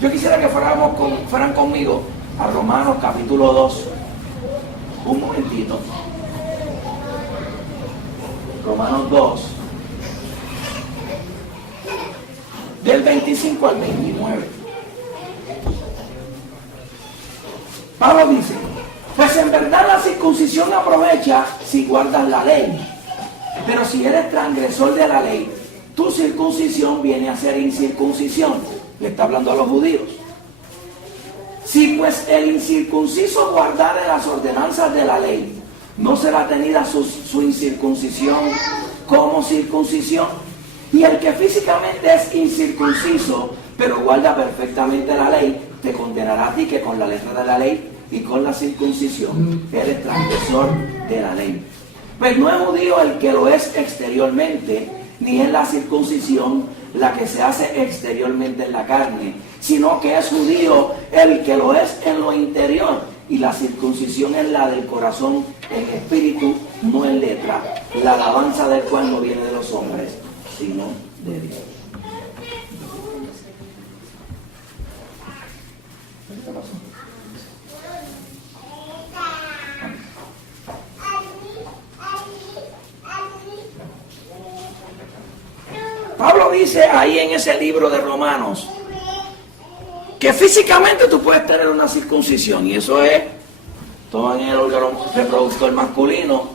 Yo quisiera que fueran conmigo a Romanos capítulo 2. Un momentito. Romanos 2. Del 25 al 29. Pablo dice: pues en verdad la circuncisión aprovecha si guardas la ley. Pero si eres transgresor de la ley, tu circuncisión viene a ser incircuncisión. Le está hablando a los judíos. Si pues el incircunciso guardare las ordenanzas de la ley, ¿no será tenida su incircuncisión como circuncisión? Y el que físicamente es incircunciso, pero guarda perfectamente la ley, te condenará a ti que con la letra de la ley y con la circuncisión eres transgresor de la ley. Pues no es judío el que lo es exteriormente, ni es la circuncisión la que se hace exteriormente en la carne, sino que es judío el que lo es en lo interior, y la circuncisión es la del corazón en espíritu, no en letra, la alabanza del cual no viene de los hombres, sino de Dios. ¿Qué pasó? Pablo dice ahí en ese libro de Romanos que físicamente tú puedes tener una circuncisión, y eso es todo en el órgano reproductor masculino,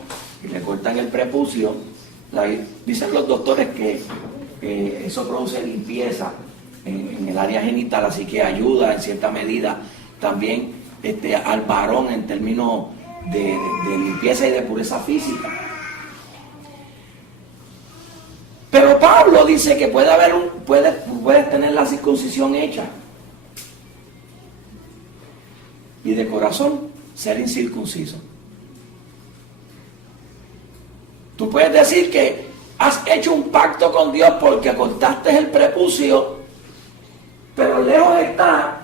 y le cortan el prepucio. Dicen los doctores que eso produce limpieza en el área genital, así que ayuda en cierta medida también al varón en términos de limpieza y de pureza física. Pero Pablo dice que puedes tener la circuncisión hecha y de corazón ser incircunciso. Tú puedes decir que has hecho un pacto con Dios porque cortaste el prepucio, pero lejos está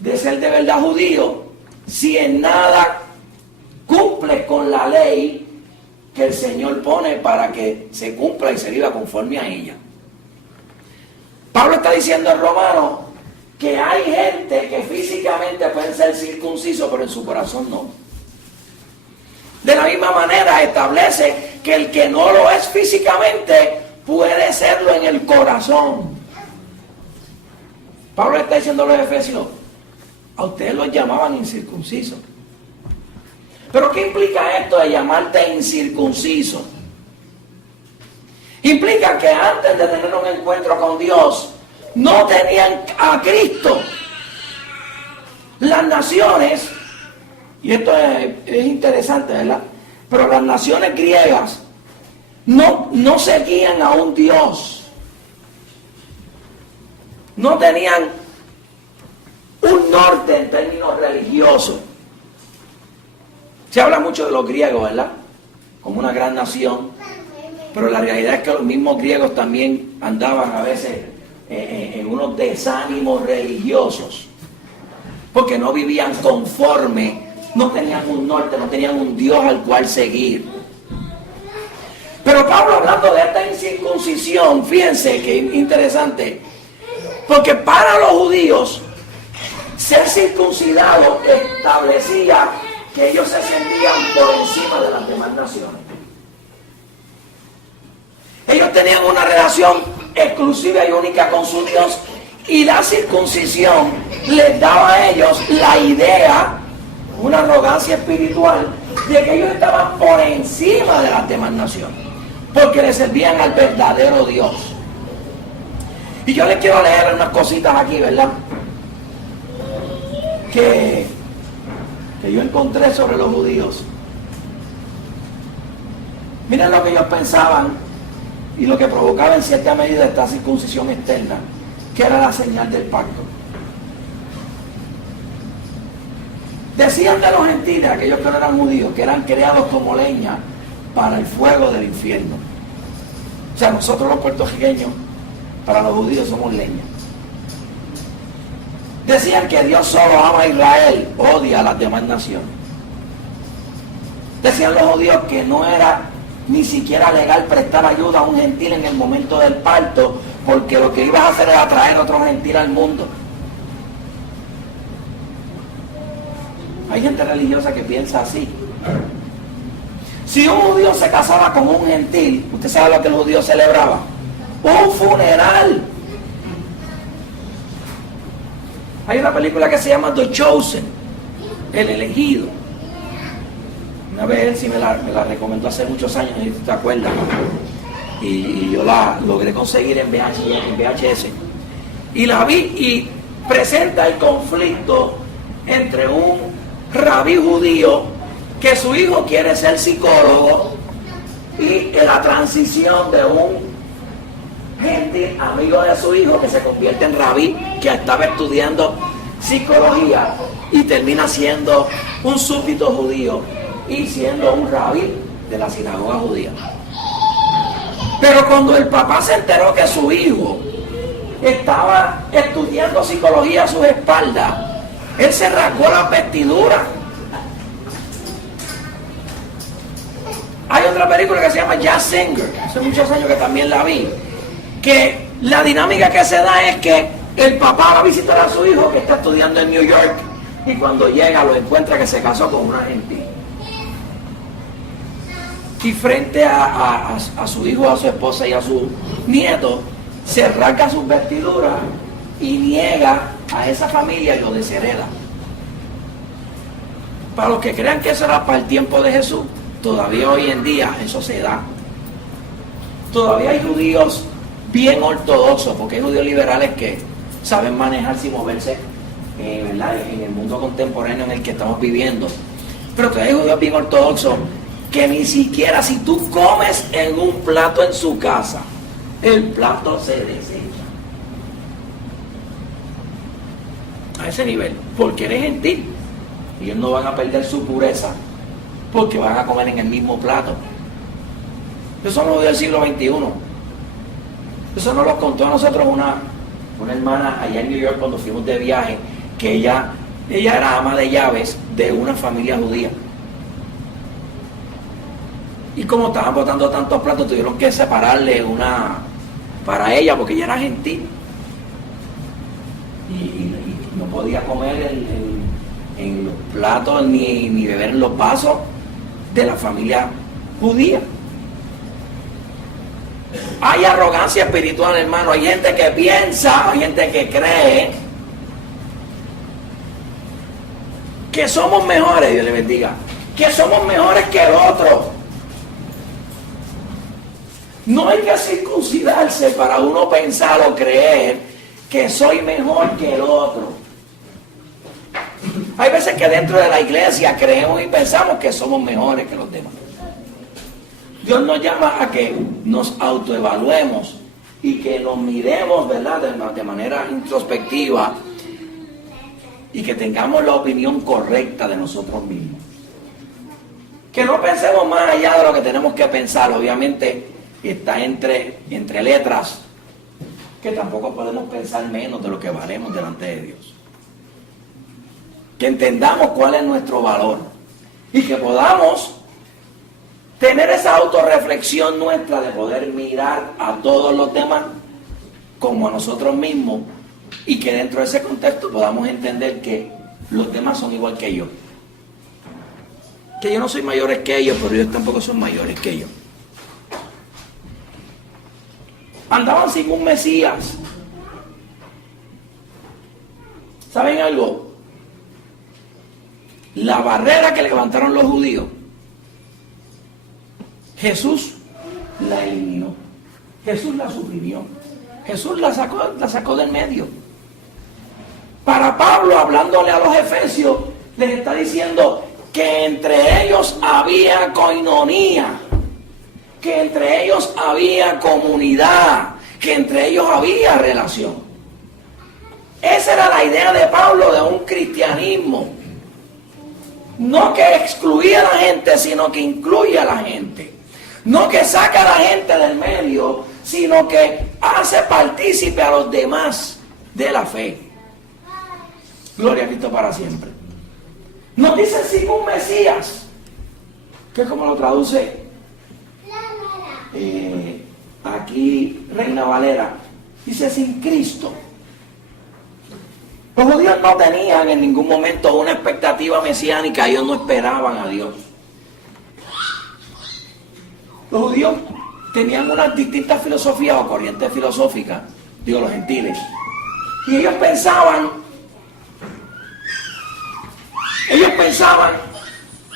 de ser de verdad judío si en nada cumple con la ley que el Señor pone para que se cumpla y se viva conforme a ella. Pablo está diciendo en Romanos que hay gente que físicamente pueden ser circuncisos, pero en su corazón no. De la misma manera establece que el que no lo es físicamente puede serlo en el corazón. Pablo está diciendo a los efesios: a ustedes los llamaban incircuncisos. ¿Pero qué implica esto de llamarte incircunciso? Implica que antes de tener un encuentro con Dios, no tenían a Cristo. Las naciones, y esto es interesante, ¿verdad? Pero las naciones griegas no seguían a un Dios. No tenían un norte en términos religiosos. Se habla mucho de los griegos, ¿verdad? Como una gran nación. Pero la realidad es que los mismos griegos también andaban a veces en unos desánimos religiosos. Porque no vivían conforme, no tenían un norte, no tenían un Dios al cual seguir. Pero Pablo, hablando de esta incircuncisión, fíjense que interesante. Porque para los judíos, ser circuncidado establecía que ellos se sentían por encima de las demás naciones. Ellos tenían una relación exclusiva y única con su Dios, y la circuncisión les daba a ellos la idea, una arrogancia espiritual, de que ellos estaban por encima de las demás naciones, porque le servían al verdadero Dios. Y yo les quiero leer unas cositas aquí, ¿verdad? Que yo encontré sobre los judíos. Miren lo que ellos pensaban y lo que provocaba en cierta medida esta circuncisión externa, que era la señal del pacto. Decían de los gentiles, aquellos que no eran judíos, que eran creados como leña para el fuego del infierno. O sea, nosotros los puertorriqueños, para los judíos somos leña. Decían que Dios solo ama a Israel, odia a las demás naciones. Decían los judíos que no era ni siquiera legal prestar ayuda a un gentil en el momento del parto, porque lo que ibas a hacer era traer otro gentil al mundo. Hay gente religiosa que piensa así. Si un judío se casaba con un gentil, ¿usted sabe lo que el judío celebraba? Un funeral. Hay una película que se llama The Chosen, El Elegido. Una vez él sí me la recomendó hace muchos años, si te acuerdas. Y yo la logré conseguir en VHS. Y la vi y presenta el conflicto entre un rabí judío que su hijo quiere ser psicólogo y la transición de un gentil amigo de su hijo que se convierte en rabí, que estaba estudiando psicología y termina siendo un súbdito judío y siendo un rabí de la sinagoga judía. Pero cuando el papá se enteró que su hijo estaba estudiando psicología a sus espaldas, él se rasgó la vestidura. Hay otra película que se llama Jazz Singer, hace muchos años que también la vi, que la dinámica que se da es que el papá va a visitar a su hijo que está estudiando en New York y cuando llega lo encuentra que se casó con una gentil. Y frente a su hijo, a su esposa y a su nieto, se rasga sus vestiduras y niega a esa familia y lo deshereda. Para los que crean que eso era para el tiempo de Jesús, todavía hoy en día eso se da. Todavía hay judíos bien ortodoxos, porque hay judíos liberales que saben manejarse y moverse, ¿verdad?, en el mundo contemporáneo en el que estamos viviendo. Pero todavía hay judíos bien ortodoxos que ni siquiera si tú comes en un plato en su casa, el plato se desecha. A ese nivel, porque eres gentil. Y ellos no van a perder su pureza porque van a comer en el mismo plato. Eso no es del siglo XXI. Eso nos lo contó a nosotros una hermana allá en New York cuando fuimos de viaje, que ella era ama de llaves de una familia judía. Y como estaban botando tantos platos, tuvieron que separarle una para ella, porque ella era gentil. Y no podía comer en los platos ni beber en los vasos de la familia judía. Hay arrogancia espiritual, hermano. Hay gente que piensa, hay gente que cree que somos mejores, Dios le bendiga, que somos mejores que el otro. No hay que circuncidarse para uno pensar o creer que soy mejor que el otro. Hay veces que dentro de la iglesia creemos y pensamos que somos mejores que los demás. Dios nos llama a que nos autoevaluemos y que nos miremos, ¿verdad?, de manera introspectiva y que tengamos la opinión correcta de nosotros mismos. Que no pensemos más allá de lo que tenemos que pensar. Obviamente está entre letras que tampoco podemos pensar menos de lo que valemos delante de Dios. Que entendamos cuál es nuestro valor y que podamos tener esa autorreflexión nuestra de poder mirar a todos los demás como a nosotros mismos y que dentro de ese contexto podamos entender que los demás son igual que yo. Que yo no soy mayores que ellos, pero ellos tampoco son mayores que yo. Andaban sin un Mesías. ¿Saben algo? La barrera que levantaron los judíos, Jesús la eliminó. Jesús la suprimió. Jesús la sacó del medio. Para Pablo, hablándole a los efesios, les está diciendo que entre ellos había coinonía, que entre ellos había comunidad, que entre ellos había relación. Esa era la idea de Pablo de un cristianismo. No que excluía a la gente, sino que incluye a la gente. No que saca a la gente del medio, sino que hace partícipe a los demás de la fe. Gloria a Cristo para siempre. Nos dice sin un Mesías, que es como lo traduce aquí Reina Valera. Dice sin Cristo. Los judíos no tenían en ningún momento una expectativa mesiánica, ellos no esperaban a Dios. Los judíos tenían unas distintas filosofías o corrientes filosóficas, digo los gentiles, y ellos pensaban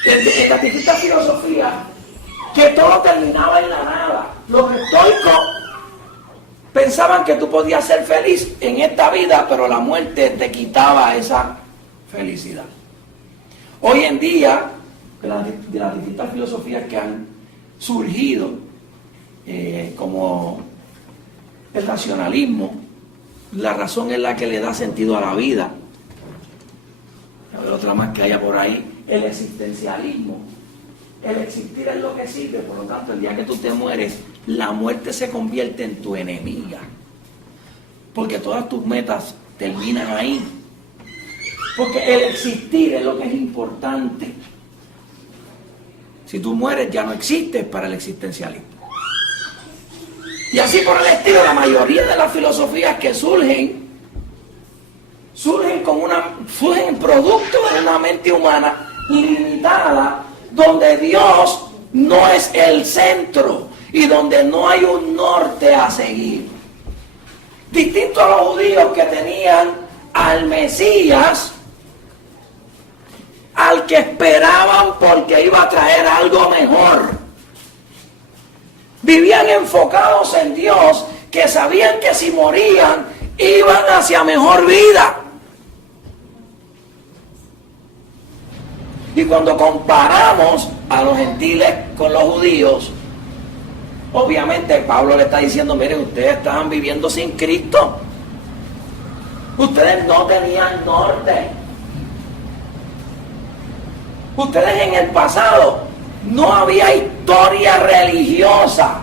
en las distintas filosofías que todo terminaba en la nada. Los estoicos pensaban que tú podías ser feliz en esta vida, pero la muerte te quitaba esa felicidad. Hoy en día, de las distintas filosofías que han surgido, como el racionalismo, la razón es la que le da sentido a la vida. A ver, otra más que haya por ahí, el existencialismo. El existir es lo que sirve, por lo tanto, el día que tú te mueres, la muerte se convierte en tu enemiga. Porque todas tus metas terminan ahí. Porque el existir es lo que es importante. Si tú mueres, ya no existes para el existencialismo. Y así por el estilo, la mayoría de las filosofías que surgen producto de una mente humana ilimitada, donde Dios no es el centro y donde no hay un norte a seguir. Distinto a los judíos que tenían al Mesías, al que esperaban porque iba a traer algo mejor. Vivían enfocados en Dios, que sabían que si morían iban hacia mejor vida. Y cuando comparamos a los gentiles con los judíos, obviamente Pablo le está diciendo, miren, ustedes estaban viviendo sin Cristo. Ustedes no tenían norte. Ustedes en el pasado no había historia religiosa.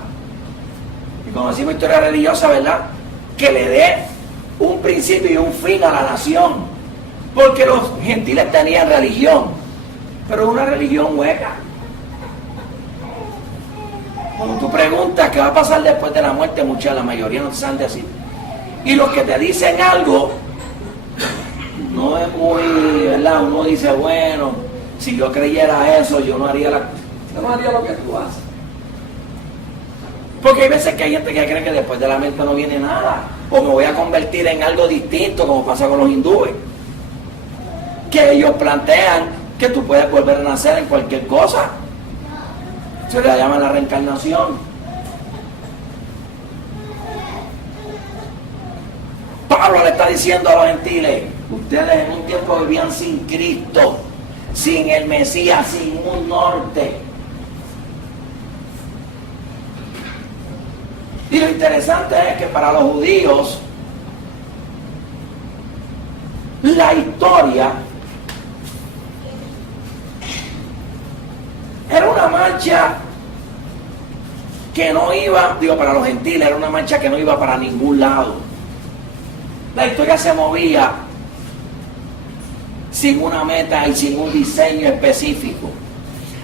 Y cuando decimos historia religiosa, ¿verdad? Que le dé un principio y un fin a la nación. Porque los gentiles tenían religión, pero una religión hueca. Cuando tú preguntas qué va a pasar después de la muerte, la mayoría no saben decir. Y los que te dicen algo, no es muy, ¿verdad? Uno dice, bueno, si yo creyera eso, yo no haría lo que tú haces. Porque hay veces que hay gente que cree que después de la muerte no viene nada, o me voy a convertir en algo distinto, como pasa con los hindúes, que ellos plantean que tú puedes volver a nacer en cualquier cosa. Se le llama la reencarnación. Pablo le está diciendo a los gentiles, ustedes en un tiempo vivían sin Cristo, sin el Mesías, sin un norte. Y lo interesante es que para los judíos la historia era una marcha que no iba, para los gentiles era una marcha que no iba para ningún lado. La historia se movía sin una meta y sin un diseño específico.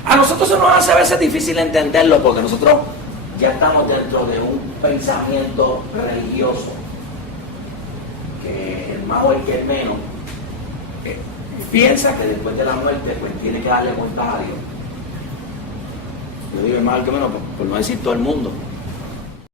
A nosotros se nos hace a veces difícil entenderlo porque nosotros ya estamos dentro de un pensamiento religioso, que el más o el que el menos piensa que después de la muerte pues tiene que darle cuenta a Dios. Yo digo el más o el que menos, por no decir todo el mundo.